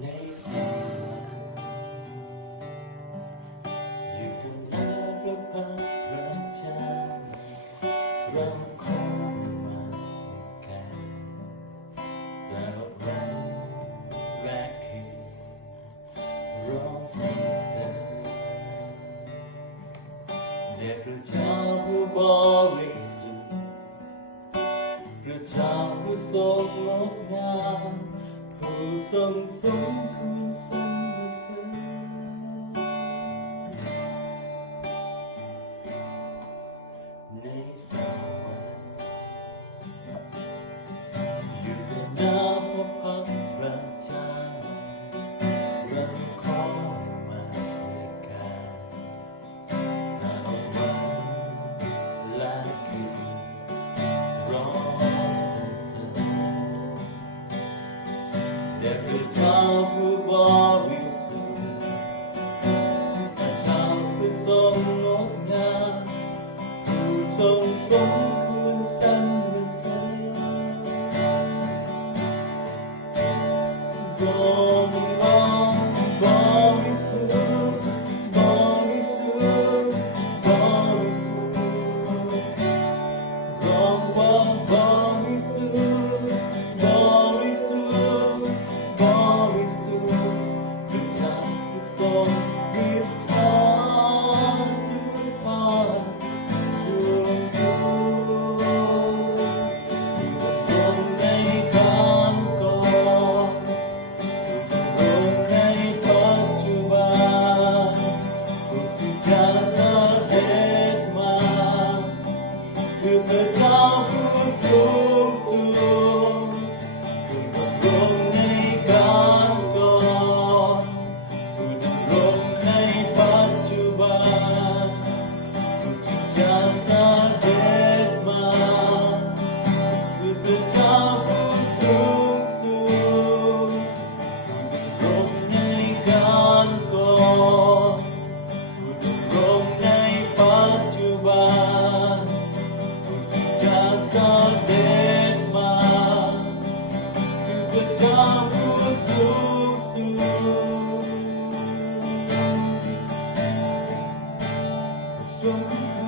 ในสวรรค์อยู่ตรงหน้าพระพักตร์พระเจ้าเราขอนมัสการตลอดวันแรกคืนร้องสรรเสริญแด่พระเจ้าผู้บริสุทธิ์พระเจ้าผู้ทรงงดงามผู้ทรงสมควรสรรเสริญในสวรรค์อยู่ตรงหน้าพระพักตร์พระเจ้าเราขอนมัสการตลอดวันและคืนร้องสรรเสริญแด่พระเจ้าผู้บริสุทธิ์พระเจ้าผู้ทรงงดงามผู้ทรงสมควรสรรเสริญร้องบริสุทธิ์บริสุทธิ์บริสุทธิ์ร้องว่าบริสุทธิ์บริสุทธิ์บริสุทธิ์พระเจ้าผู้ทรงฤทธานุภาพสูงสุดลงในการก่อนลงในปัจจุบันผู้สิจะเสด็จมาคือพระเจ้าผู้สูงสุดผู้ดำรงในการก่อนผู้ดำรงในปัจจุบันผู้สิจะเสด็จมาคือพระเจ้าผู้สูงสุดผู้ดำรงในการก่อนผู้ดำรงในปัจจุบันผู้สิจะเสด็จมาคือพระเจ้าผู้สูงสุดทรง